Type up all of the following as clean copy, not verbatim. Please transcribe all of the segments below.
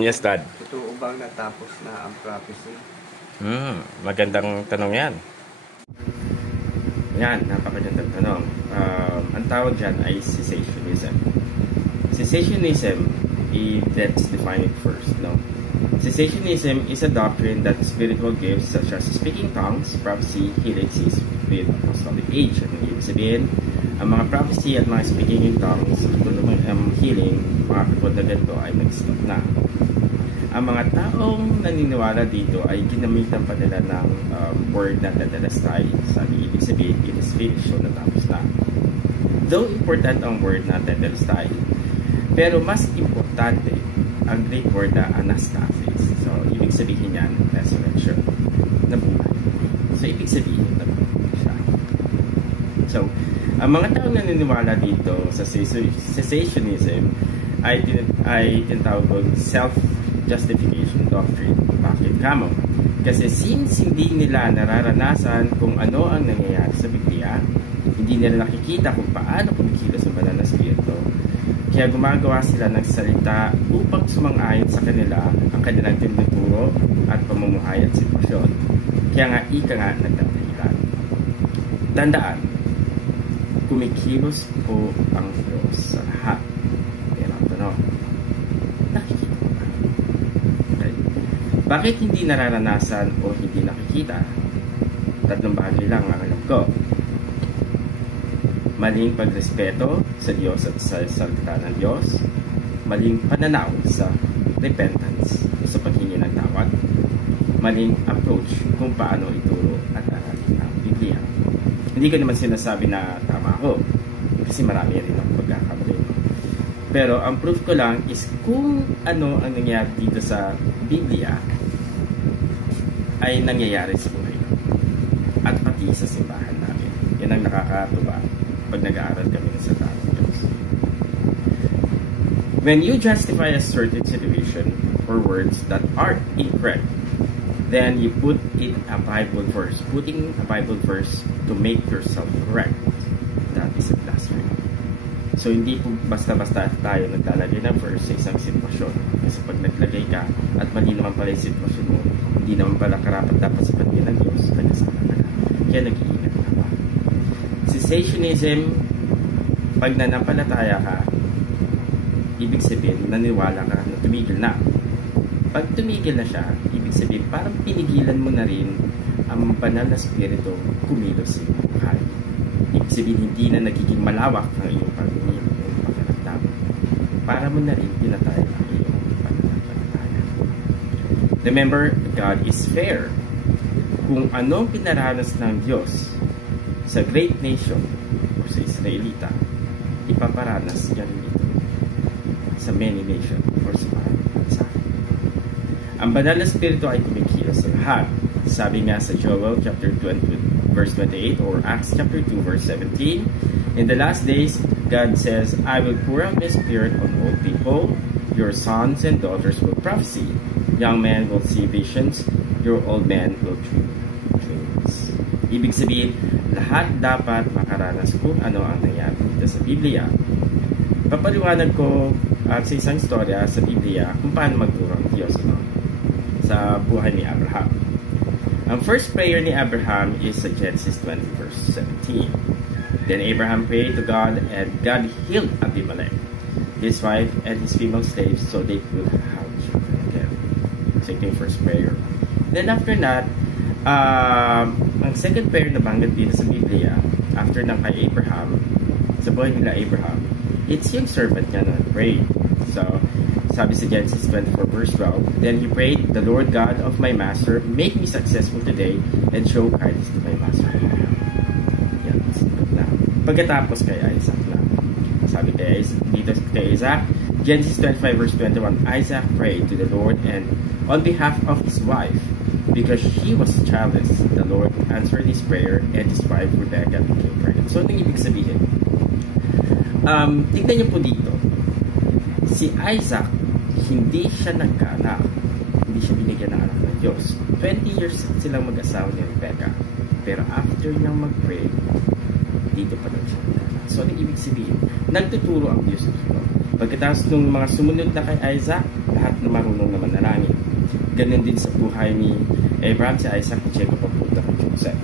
Yes, Dad. Totoo bang natapos na ang prophecy? Magandang tanong yan. Yan, napakagandang tanong. Ang tawag dyan ay cessationism. Cessationism, let's define it first, no? Cessationism is a doctrine that spiritual gifts such as speaking tongues, prophecy, healing cease with apostolic age. Ano ibig sabihin? Ang mga prophecy at mga speaking in tongues, healing, mga katulad na ganito ay nag-stop na. Ang mga taong naniniwala dito ay ginamitan pa nila ng word na tetelestai. Sabi, ibig sabihin, it is finished, so natapos na. Though important ang word na tetelestai, pero mas importante ang Greek word na anastasis. So, ibig sabihin yan, resurrection, nabuhay. So, ibig sabihin, nabuhay siya. So, ang mga taong naniniwala dito sa cessationism ay tinatawag ko self-justification doctrine. Bakit kamo? Kasi since hindi nila nararanasan kung ano ang nangyayari sa Biblia, hindi nila nakikita kung paano kumikilos ang banal na spirito, kaya gumagawa sila ng salita upang sumang-ayon sa kanila ang kanilang tinuturo at pamumuhay at sitwasyon. Kaya nga, ika nga nagtatahilan. Tandaan, kumikilos po ang Diyos sa lahat. Pero ang tanong, nakikita ko ba? Okay. Bakit hindi nararanasan o hindi nakikita? Tatlong bagay lang ang alam ko. Maling pagrespeto sa Diyos at sa salita ng Diyos, maling pananaw sa repentance, sa paghingi ng tawad, maling approach kung paano ituro at aralin ang Biblia. Hindi ko naman sinasabi na tama ako, kasi marami rin ang pagkakamali. Pero ang proof ko lang is kung ano ang nangyayari dito sa Biblia ay nangyayari sa buhay at pati sa simbahan namin. Yan ang nakakatuwa pag nag-aaral kami ng salita ng Diyos. When you justify a certain situation or words that are incorrect, then you put in a Bible verse. Putting a Bible verse to make yourself correct, that is a blasphemy. So hindi po basta-basta tayo naglalagay ng verse sa isang sitwasyon. Kasi pag naglagay ka at mali naman pala yung sitwasyon mo, hindi naman pala karapat dapat sa paningin ng Diyos, nagkasala ka na. Kaya nag-iingat ka pa. Cessationism, pag nanampalataya ka, ibig sabihin, naniwala ka na tumigil na. Pag tumigil na siya, ibig sabihin, parang pinigilan mo na rin ang banal na spirito kumilos sa iyong buhay. Ibig sabihin, hindi na nagiging malawak ang iyong pagmimili, ang iyong pagkaramdam. Para mo na rin pinatay ang iyong pananampalataya. Remember, God is fair. Kung anong pinaranas ng Diyos sa great nation o sa Israelita, ipaparanas niya rin ito sa many nation or sa mga bansa. Ang banal na spirito ay kumikilos sa lahat. Sabi nga sa Joel chapter 2 verse 28 or Acts chapter 2 verse 17, in the last days, God says, I will pour out my spirit on all people. Your sons and daughters will prophesy. Young men will see visions. Your old men will dream dreams. Ibig sabihin, lahat dapat makaranas kung ano ang nangyari dito sa Biblia. Papaliwanag ko sa isang istorya sa Biblia kung paano magturo ang Diyos sa buhay ni Abraham. Ang first prayer ni Abraham is sa Genesis 20 verse 17. Then Abraham prayed to God and God healed Abimelech, his wife and his female slaves so they could have children again. So ito yung first prayer. Then after that, ang second prayer na banggit dito sa Biblia, after ng kay Abraham, sa buhay nila Abraham, it's yung servant niya na prayed. So, sabi sa Genesis 24 verse 12, then he prayed, the Lord God of my master, make me successful today and show kindness to my master. Yan, na. Pagkatapos kay Isaac na. Sabi dito kay Isaac, Genesis 25 verse 21, Isaac prayed to the Lord and on behalf of his wife, because she was childless, the Lord answered his prayer and his wife Rebecca became pregnant. So, anong ibig sabihin? Tignan niyo po dito. Si Isaac, hindi siya nagkaanak. Hindi siya binigyan ng anak ng Diyos. 20 years silang mag-asawa ni Rebecca. Pero after niyang mag-pray, dito pa lang siya nagkaanak. So, anong ibig sabihin? Nagtuturo ang Diyos dito. Pagkatapos ng mga sumunod na kay Isaac, lahat na marunong na manalangin. Ganun din sa buhay ni Abraham, si Isaac, ni Jacob, papunta kay Joseph.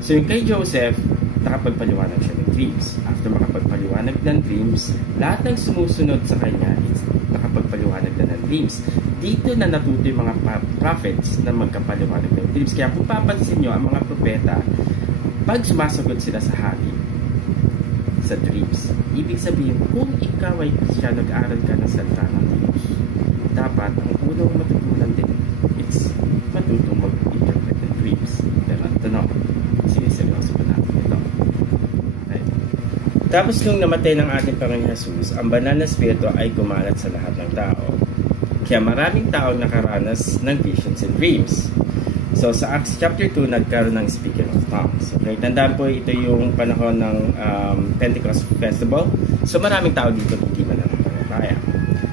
So yung kay Joseph, nakapagpaliwanag siya ng dreams. After makapagpaliwanag ng dreams, lahat ng sumusunod sa kanya is nakapagpaliwanag na ng dreams. Dito na natuto yung mga prophets na magkapaliwanag ng dreams. Kaya kung papansin nyo, ang mga propeta, pag sumasagot sila sa hari, sa dreams, ibig sabihin, kung ikaw ay siya nag-aaral ka ng salita ng Diyos, dapat ang unang matutunan din, it's matutong mag-interpret ng dreams. Pero ang tanong, siniseryoso pa natin ito. Okay. Tapos nung namatay ng ating Panginoon Jesus, ang banal na spirito ay kumalat sa lahat ng tao. Kaya maraming tao nakaranas ng visions and dreams. So sa Acts chapter 2, nagkaroon ng speaking of tongues. Okay, tandaan po, ito yung panahon ng Pentecost Festival. So maraming tao dito hindi mananampalataya.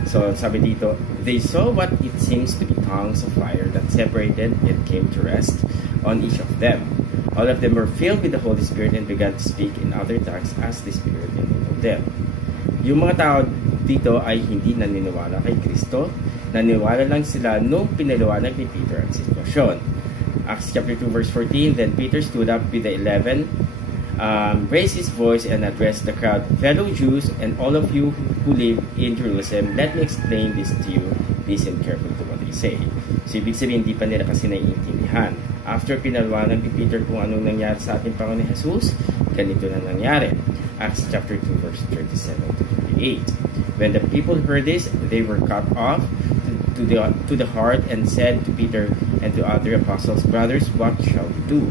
So sabi dito, they saw what it seems to be tongues of fire that separated and came to rest on each of them. All of them were filled with the Holy Spirit and began to speak in other tongues as the Spirit enabled them. Yung mga tao dito ay hindi naniniwala kay Kristo. Naniwala lang sila nung pinaliwanag ni Peter ang sitwasyon. Acts chapter 2 verse 14, then Peter stood up with the 11, raised his voice and addressed the crowd, fellow Jews and all of you who live in Jerusalem, let me explain this to you. Listen carefully to what I say. So ibig sabihin, hindi pa nila kasi naiintindihan. After pinaliwanag ni Peter kung anong nangyari sa ating Panginoon Jesus, ganito na nangyari. Acts chapter 2 verse 37 to 38. When the people heard this, they were cut off to the heart and said to Peter and to other apostles, brothers, what shall we do?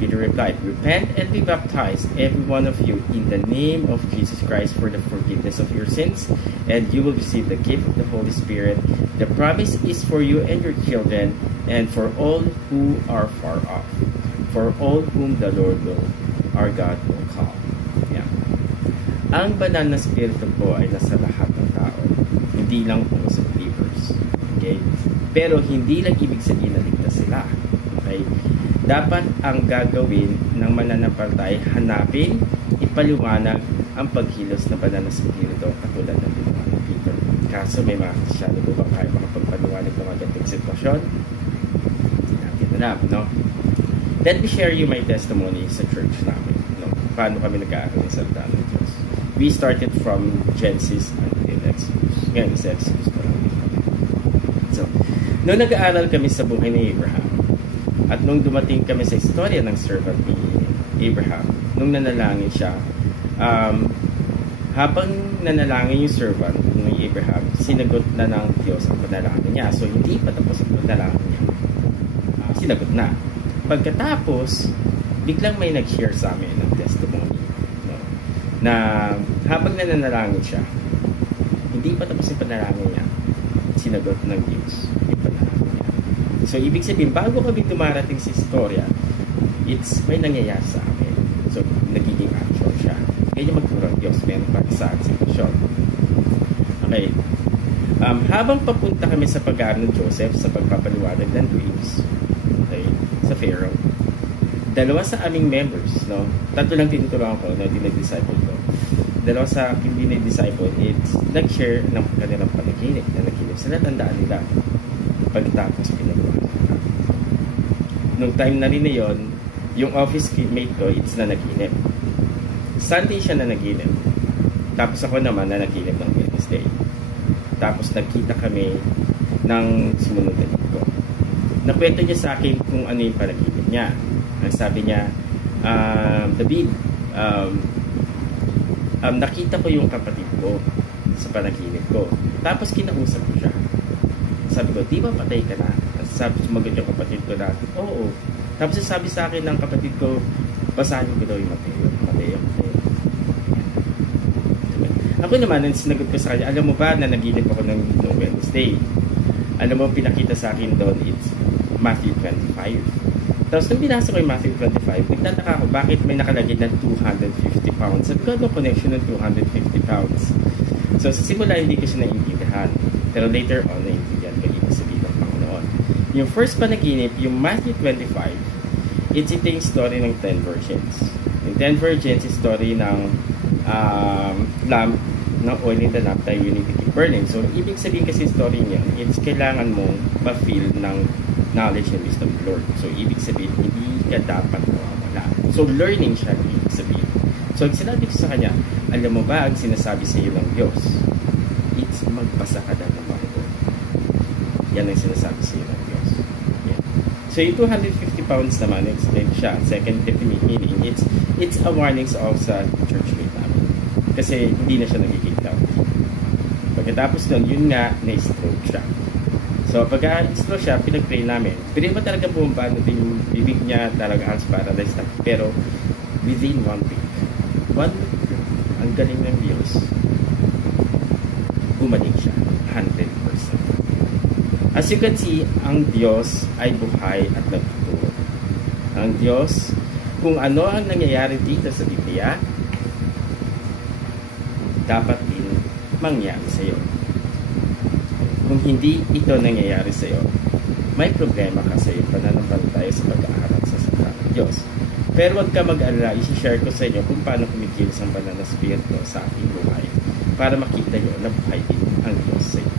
Peter replied, repent and be baptized, every one of you, in the name of Jesus Christ for the forgiveness of your sins, and you will receive the gift of the Holy Spirit. The promise is for you and your children, and for all who are far off, for all whom the Lord our God will call. Yeah. Ang banal na spirito po ay nasa lahat ng tao, hindi lang po sa believers. Okay? Pero hindi lang ibig sabihin na ligtas sila. Okay? Dapat ang gagawin ng mananampalataya, hanapin, ipaliwanag ang pagkilos na banal na spirito katulad ng ginawa ng Peter. Kaso may mga Kristyano po bang kaya makapagpaliwanag ng mga ganitong sitwasyon? Hindi natin alam, no? Let me share you my testimony sa church namin. No? Paano kami nag-aaral ng salita ng Diyos. We started from Genesis until Exodus. Ngayon, sa Exodus pa lang. So, noong nag-aaral kami sa buhay ni Abraham, at nung dumating kami sa istorya ng servant ni Abraham, nung nanalangin siya, habang nanalangin yung servant ni Abraham, sinagot na ng Diyos ang panalangin niya. So, hindi pa tapos ang panalangin niya. Sinagot na. Pagkatapos, biglang may nag-share sa amin ng testimony, no? Na habang nananalangin siya, hindi pa tapos ang panalangin niya, sinagot ng Diyos yung panalangin niya. So, ibig sabihin, bago kami dumarating sa istorya, may nangyayari sa amin. So, nagiging actual siya. Kaya magturang Diyos, meron pa sa sitwasyon. Okay. Habang papunta kami sa pag-aaral ng Joseph sa pagpapaliwanag ng dreams, okay, sa Pharaoh, dalawa sa aming members, no? Tatlo lang tinuturuan ko, no? Dinag-disciple ko. Dalawa sa aking dinag-disciple, it's nag-share ng kanilang panaginip na naginip. Sila tandaan nila pagkatapos pinagawa. Nung time na rin na yun, yung office mate ko, it's na naginip. Sunday siya na naginip. Tapos ako naman na naginip ng Wednesday. Tapos nagkita kami ng sumunod na linggo. Nakwento niya sa akin kung ano yung panaginip niya. Ang sabi niya, David, nakita ko yung kapatid ko sa panaginip ko. Tapos kinausap ko siya. Sabi ko, di ba patay ka na? Sabi, sumagot yung kapatid ko na, oo. Tapos sabi sa akin ng kapatid ko, basahin ko daw yung Mateo. Ako naman, ang sinagot ko sa kanya, alam mo ba na naginip ako ng Wednesday? Alam mo, pinakita sa akin doon, it's Matthew 25. Tapos nung binasa ko yung Matthew 25, nagtataka ako, bakit may nakalagay na 250 pounds? Sabi ko, ano connection ng 250 pounds? So sa simula, hindi ko siya naiintindihan. Pero later on, naiintindihan ko ibig sabihin ng Panginoon. Yung first panaginip, yung Matthew 25, ito yung story ng 10 virgins. Yung 10 virgins is story ng lamb ng oil in the naphtha, you need to keep burning. So, ibig sabihin kasi story niya, it's kailangan mong ma-feel ng knowledge and wisdom of the Lord. So, ibig sabihin, hindi ka dapat mawawala. So, learning siya, ibig sabihin. So, sinabi ko sa kanya, alam mo ba ang sinasabi sa iyo ng Diyos? It's magpasa ka na ng bangko. Yan ang sinasabi sa iyo ng Diyos. Yeah. So, yung 250 pounds naman, explain siya. Second meaning, it's a warning sa church mate namin. Kasi hindi na siya nagiging doubting. Pagkatapos nun, yun nga, na-stroke siya. So, pag-stroke siya, pinag-pray namin. Pero ba talaga bumaba natin yung bibig niya, talaga hands paralyzed na. Pero, within 1 week, ang galing ng Diyos, gumaling siya, 100%. As you can see, ang Diyos ay buhay at nagtuturo. Ang Diyos, kung ano ang nangyayari dito sa Biblia, dapat din mangyari sa iyo. Kung hindi ito nangyayari sa iyo, may problema ka sa iyo pananampalataya sa pag-aaral sa salita ng Diyos. Pero huwag ka mag-alala, isi-share ko sa inyo kung paano kumikilos ang banal na spirito sa ating buhay para makita nyo na buhay din ang Diyos sa inyo.